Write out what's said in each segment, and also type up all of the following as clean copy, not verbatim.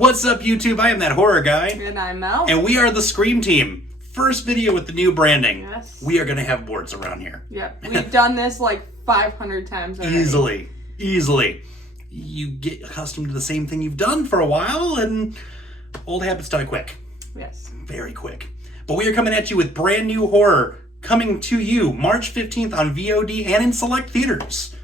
What's up, YouTube? I am that horror guy. And I'm Mel. And we are the Scream Team. First video with the new branding. Yes. We are going to have boards around here. Yep. We've done this like 500 times already. Easily. You get accustomed to the same thing you've done for a while, and old habits die quick. Yes. Very quick. But we are coming at you with brand new horror coming to you March 15th on VOD and in select theaters.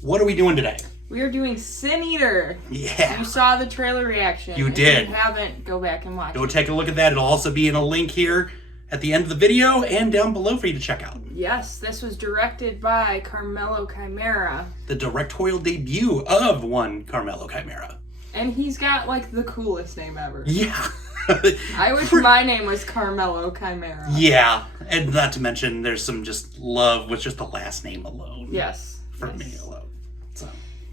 What are we doing today? We are doing Sin Eater. Yeah. You saw the trailer reaction. You did. If you haven't, go back and watch Go it. take a look at that. It'll also be in a link here at the end of the video and down below for you to check out. Yes, this was directed by Carmelo Chimera. The directorial debut of one Carmelo Chimera. And he's got like the coolest name ever. Yeah. I wish my name was Carmelo Chimera. Yeah. And not to mention there's some just love with just the last name alone. Yes. For me alone. So.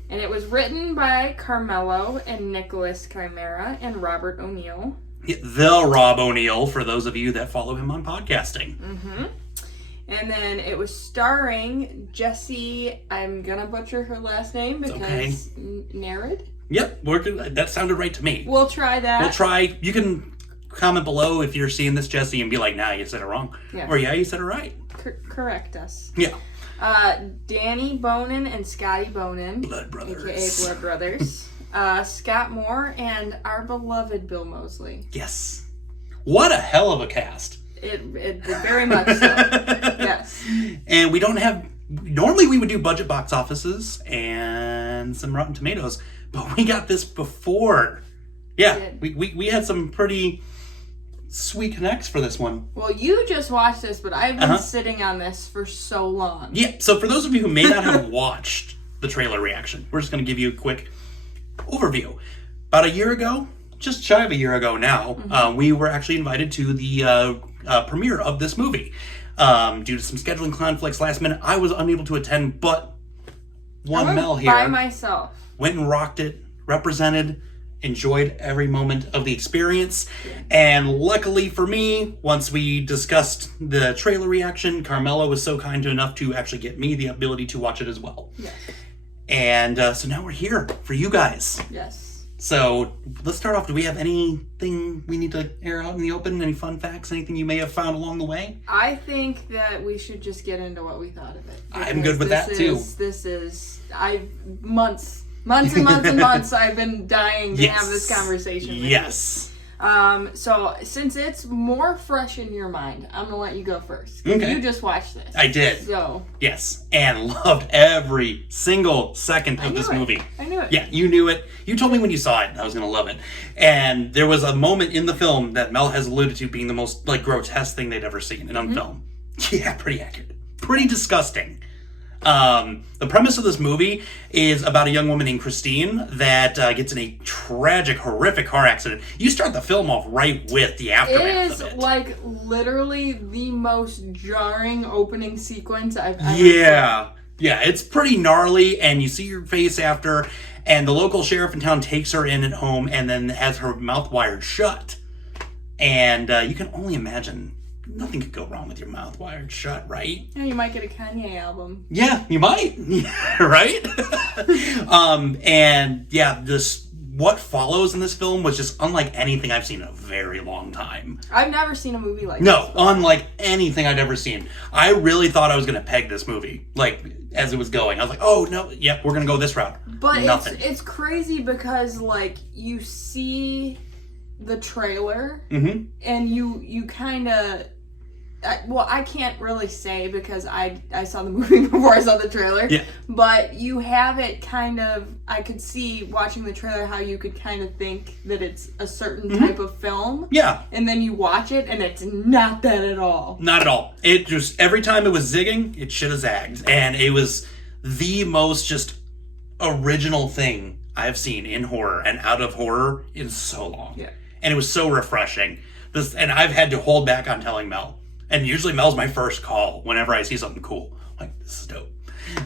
And it was written by Carmelo and Nicholas Chimera and Robert O'Neill. Yeah, the Rob O'Neill, for those of you that follow him on podcasting. Mm-hmm. And then it was starring Jessie, I'm gonna butcher her last name because Narid? Yep, that sounded right to me. We'll try that. We'll try. You can comment below if you're seeing this, Jessie, and be like, nah, you said it wrong. Yeah. Or yeah, you said it right. Correct us. Yeah. Danny Bonin and Scotty Bonin. Blood Brothers. AKA Blood Brothers. Scott Moore and our beloved Bill Moseley. Yes. What a hell of a cast. It very much so. Yes. And we don't have... Normally we would do budget box offices and some Rotten Tomatoes, but we got this before. Yeah, we had some pretty sweet connects for this one. Well, you just watched this, but I've been sitting on this for so long. Yeah, so for those of you who may not have watched the trailer reaction, we're just going to give you a quick overview. About a year ago, just shy of a year ago now, we were actually invited to the premiere of this movie. Due to some scheduling conflicts last minute, I was unable to attend, but Mel here by myself went and rocked it, represented, enjoyed every moment of the experience. And luckily for me, once we discussed the trailer reaction, Carmelo was so kind enough to actually get me the ability to watch it as well. Yes. And so now we're here for you guys. Yes. So let's start off. Do we have anything we need to air out in the open? Any fun facts? Anything you may have found along the way? I think that we should just get into what we thought of it. I'm good with that too. Months and months I've been dying to have this conversation with you. So since it's more fresh in your mind, I'm gonna let you go first. Okay. You just watched this. I did. So yes, and loved every single second of this movie. I knew it. Yeah, you knew it. You told me when you saw it I was gonna love it. And there was a moment in the film that Mel has alluded to being the most grotesque thing they'd ever seen in on film. Yeah, pretty accurate. Pretty disgusting. The premise of this movie is about a young woman named Christine that gets in a tragic, horrific car accident. You start the film off right with the aftermath of it. It is literally the most jarring opening sequence I've ever seen. Yeah, it's pretty gnarly, and you see her face after, and the local sheriff in town takes her in at home and then has her mouth wired shut. And you can only imagine... Nothing could go wrong with your mouth wired shut, right? Yeah, you might get a Kanye album. Yeah, you might. Right? And yeah, what follows in this film was just unlike anything I've seen in a very long time. I've never seen a movie like this. No, unlike anything I'd ever seen. I really thought I was going to peg this movie, as it was going. I was like, oh, no, yep, we're going to go this route. But Nothing. It's crazy because, you see the trailer, and you kind of... Well, I can't really say because I saw the movie before I saw the trailer. Yeah. But you have it kind of... I could see watching the trailer how you could kind of think that it's a certain type of film. Yeah. And then you watch it and it's not that at all. Not at all. It just... Every time it was zigging, it should have zagged. And it was the most just original thing I've seen in horror and out of horror in so long. Yeah. And it was so refreshing. And I've had to hold back on telling Mel. And usually Mel's my first call whenever I see something cool. I'm like, this is dope.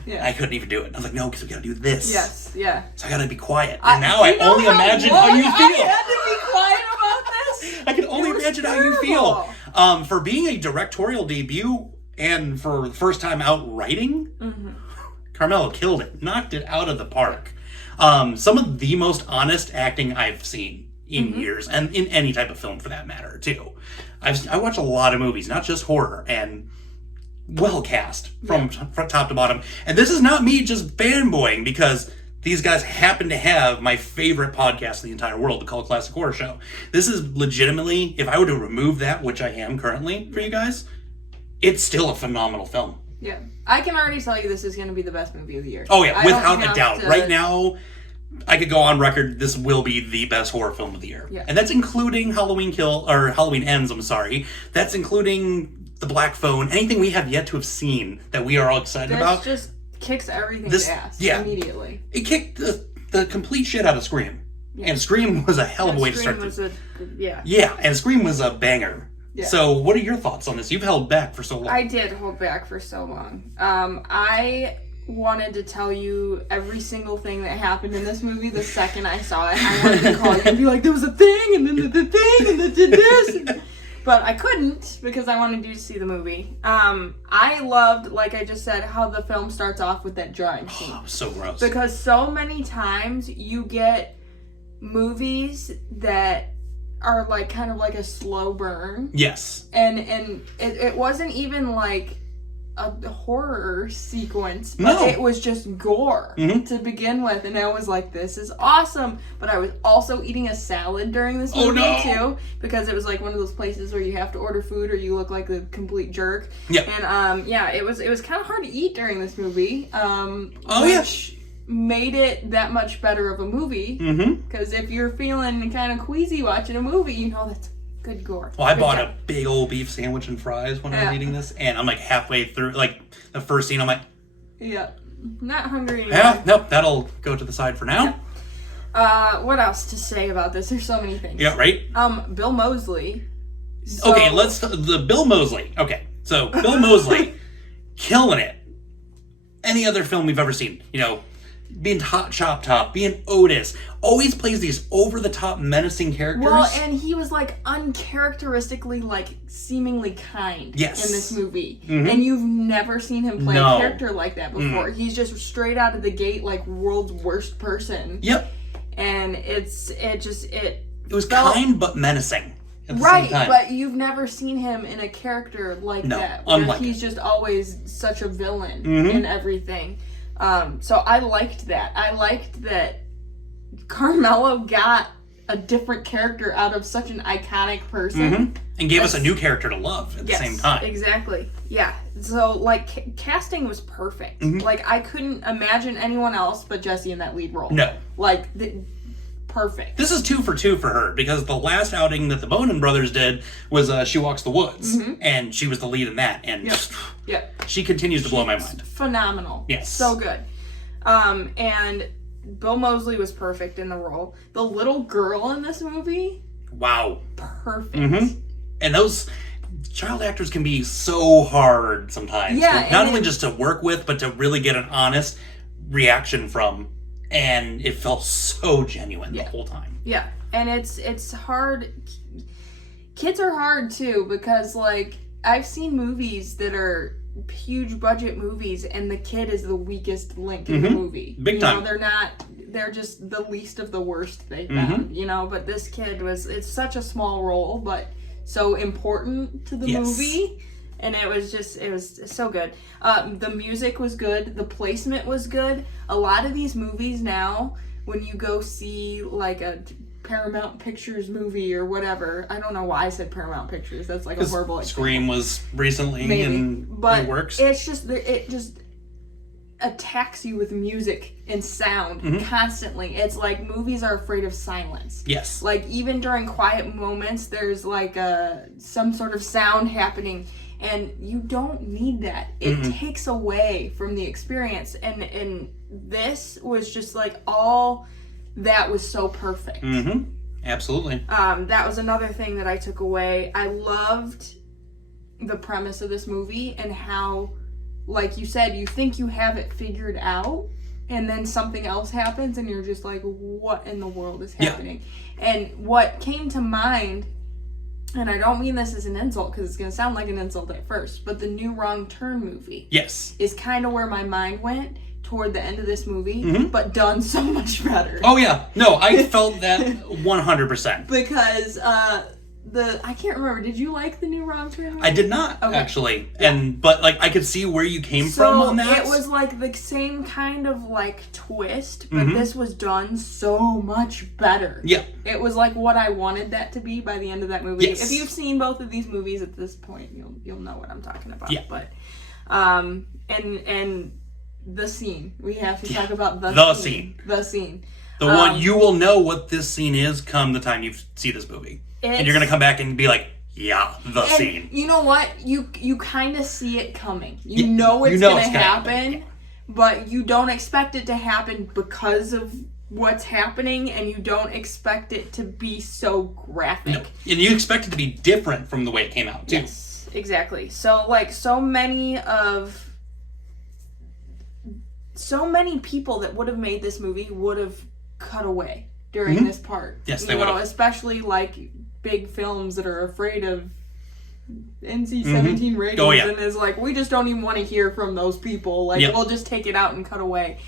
Yeah. I couldn't even do it. I was like, no, because we gotta do this. Yes, yeah. So I gotta be quiet. And now I only imagine how you feel. I had to be quiet about this. I can only imagine how you feel. For being a directorial debut and for the first time out writing, Carmelo killed it. Knocked it out of the park. Some of the most honest acting I've seen in years, and in any type of film for that matter, too. I watch a lot of movies, not just horror, and well cast from top to bottom. And this is not me just fanboying, because these guys happen to have my favorite podcast in the entire world, the Cult Classic Horror Show. This is legitimately, if I were to remove that, which I am currently for you guys, it's still a phenomenal film. Yeah. I can already tell you this is going to be the best movie of the year. Oh yeah, without a doubt. Right now, I could go on record, this will be the best horror film of the year. Yeah. And that's including Halloween Ends, I'm sorry. That's including The Black Phone, anything we have yet to have seen that we are all excited about. This just kicks everything's ass immediately. It kicked the complete shit out of Scream. Yeah. And Scream was a hell of a way to start this. Yeah, and Scream was a banger. Yeah. So what are your thoughts on this? You've held back for so long. I did hold back for so long. I wanted to tell you every single thing that happened in this movie the second I saw it. I wanted to call you and be like, there was a thing, and then the thing, and then did this. But I couldn't, because I wanted you to see the movie. I loved, like I just said, how the film starts off with that drawing scene. Oh, so gross. Because so many times you get movies that are like kind of like a slow burn. Yes. And it wasn't even like a horror sequence, but it was just gore to begin with, and I was like, this is awesome. But I was also eating a salad during this movie too, because it was like one of those places where you have to order food or you look like a complete jerk. Yeah. And it was kind of hard to eat during this movie. Which made it that much better of a movie, because if you're feeling kind of queasy watching a movie, you know that's good gore. Well, I bought a big old beef sandwich and fries when I was eating this, and I'm like halfway through, like the first scene, I'm like, not hungry anymore. Yeah, nope, that'll go to the side for now. Yeah. What else to say about this? There's so many things. Yeah, right? Bill Moseley. Okay, Bill Moseley. Okay, so Bill Moseley, killing it. Any other film we've ever seen, being Chop Top, being Otis, always plays these over-the-top menacing characters. Well, and he was like uncharacteristically like seemingly kind in this movie. And you've never seen him play a character like that before. He's just straight out of the gate like world's worst person. Yep. And it was kind but menacing at the right, same time. But you've never seen him in a character like that. Where he's just always such a villain in everything. So I liked that. I liked that Carmelo got a different character out of such an iconic person. And gave us a new character to love at the same time. Exactly. Yeah. So, like, casting was perfect. Like, I couldn't imagine anyone else but Jessie in that lead role. No. Like, perfect. This is 2 for 2 for her, because the last outing that the Bonin brothers did was She Walks the Woods, and she was the lead in that, and she continues to blow my mind. Phenomenal. Yes. So good. And Bill Moseley was perfect in the role. The little girl in this movie, wow, perfect. And those child actors can be so hard sometimes. Yeah, not only just to work with, but to really get an honest reaction from. And it felt so genuine the whole time. Yeah, and it's hard. Kids are hard too, because like I've seen movies that are huge budget movies, and the kid is the weakest link in the movie. Big time. They're just the least of the worst they found. But this kid it's such a small role, but so important to the movie. And it was so good. The music was good. The placement was good. A lot of these movies now, when you go see like a Paramount Pictures movie or whatever, I don't know why I said Paramount Pictures. That's like a horrible example. Scream was recently in the works. It's just it just attacks you with music and sound constantly. It's like movies are afraid of silence. Yes. Like even during quiet moments, there's like some sort of sound happening. And you don't need that. It takes away from the experience. And this was just like all that was so perfect. Absolutely. That was another thing that I took away. I loved the premise of this movie and how, like you said, you think you have it figured out, and then something else happens and you're just like, what in the world is happening? And what came to mind, and I don't mean this as an insult because it's going to sound like an insult at first, but the new Wrong Turn movie is kind of where my mind went toward the end of this movie, but done so much better. Oh yeah, no, I felt that 100%. Because I can't remember. Did you like the new Rom movie? I did not actually, but like I could see where you came from on that. It was like the same kind of like twist, but this was done so much better. Yeah, it was like what I wanted that to be by the end of that movie. Yes. If you've seen both of these movies at this point, you'll know what I'm talking about. Yeah, but and the scene, we have to talk about the scene. The one you will know what this scene is come the time you see this movie. And you're going to come back and be like, yeah, the scene. You know what? You kind of see it coming. You know it's going to happen, but you don't expect it to happen because of what's happening, and you don't expect it to be so graphic. No. And you expect it to be different from the way it came out, too. Yes, exactly. So, like, so many people that would have made this movie would have cut away during this part. Yes, they would have. Especially, like, big films that are afraid of NC-17 ratings and is like, we just don't even want to hear from those people. Like, we'll just take it out and cut away.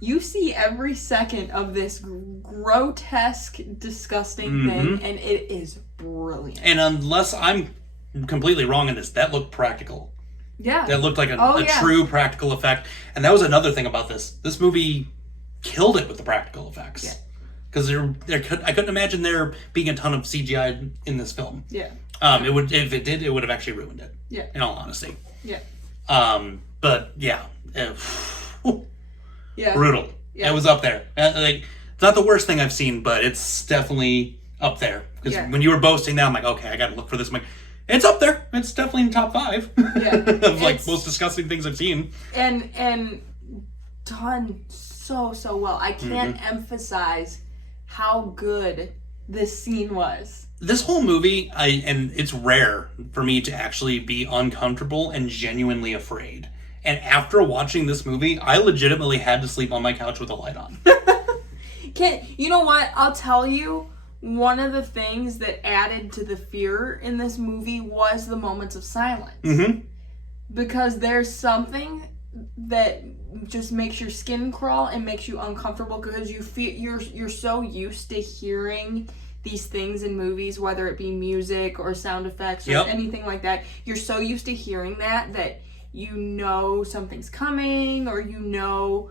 You see every second of this grotesque, disgusting thing, and it is brilliant. And unless I'm completely wrong in this, that looked practical. Yeah. That looked like a true practical effect. And that was another thing about this. This movie killed it with the practical effects. Yeah. Because I couldn't imagine there being a ton of CGI in this film. Yeah. It would, if it did, it would have actually ruined it. Yeah. In all honesty. Yeah. But yeah. Yeah. Brutal. Yeah. It was up there. Like, it's not the worst thing I've seen, but it's definitely up there. Because when you were boasting that, I'm like, okay, I got to look for this. I'm like, it's up there. It's definitely in top 5 of like most disgusting things I've seen. And done so well. I can't emphasize how good this scene was. This whole movie, and it's rare for me to actually be uncomfortable and genuinely afraid. And after watching this movie, I legitimately had to sleep on my couch with a light on. You know what? I'll tell you, one of the things that added to the fear in this movie was the moments of silence. Because there's something that just makes your skin crawl and makes you uncomfortable because you feel you're so used to hearing these things in movies, whether it be music or sound effects or anything like that. You're so used to hearing that you know something's coming, or you know,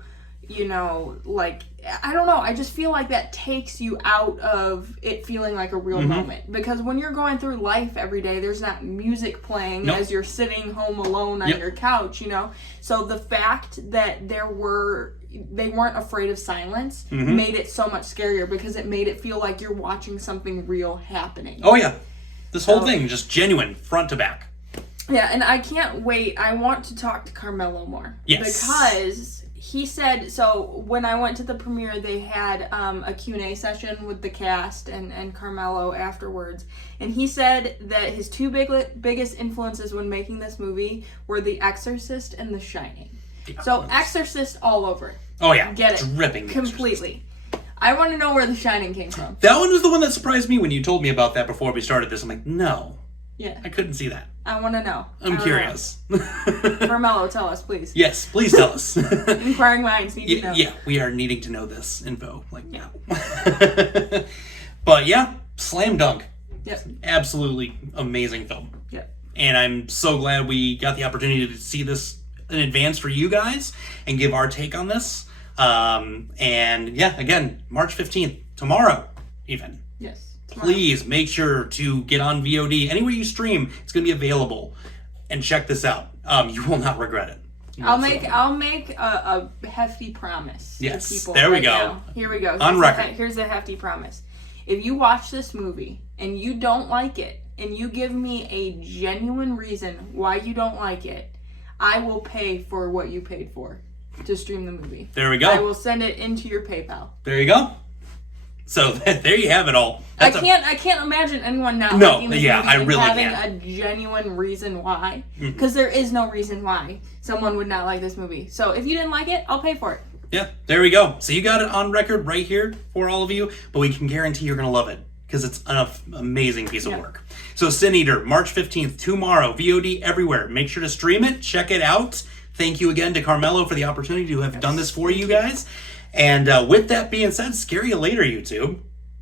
like, I don't know. I just feel like that takes you out of it feeling like a real moment. Because when you're going through life every day, there's not music playing as you're sitting home alone on your couch, So the fact that they weren't afraid of silence made it so much scarier, because it made it feel like you're watching something real happening. Oh, yeah. This whole thing, just genuine, front to back. Yeah, and I can't wait. I want to talk to Carmelo more. Yes. Because he said, so when I went to the premiere, they had a Q&A session with the cast and Carmelo afterwards. And he said that his two biggest influences when making this movie were The Exorcist and The Shining. So Exorcist all over. Oh, yeah. Get it. Dripping. Completely. I want to know where The Shining came from. That one was the one that surprised me when you told me about that before we started this. I'm like, no. Yeah. I couldn't see that. I want to know. I'm curious. Carmelo, tell us, please. Yes, please tell us. Inquiring minds need to know. Yeah, we are needing to know this info. Like, now. But yeah, slam dunk. Yep. Absolutely amazing film. Yep. And I'm so glad we got the opportunity to see this in advance for you guys and give our take on this. And yeah, again, March 15th, tomorrow even. Yes. Please make sure to get on VOD. Anywhere you stream, it's going to be available. And check this out. You will not regret it. I'll make a hefty promise to people. There we go. Now. Here we go. On record. Here's a hefty promise. If you watch this movie and you don't like it, and you give me a genuine reason why you don't like it, I will pay for what you paid for to stream the movie. There we go. I will send it into your PayPal. There you go. So there you have it all. I can't imagine anyone not liking this movie and having a genuine reason why. Because there is no reason why someone would not like this movie. So if you didn't like it, I'll pay for it. Yeah, there we go. So you got it on record right here for all of you, but we can guarantee you're going to love it because it's an amazing piece of work. So Sin Eater, March 15th, tomorrow, VOD everywhere. Make sure to stream it, check it out. Thank you again to Carmelo for the opportunity to have done this for you guys. And with that being said, scary you later, YouTube.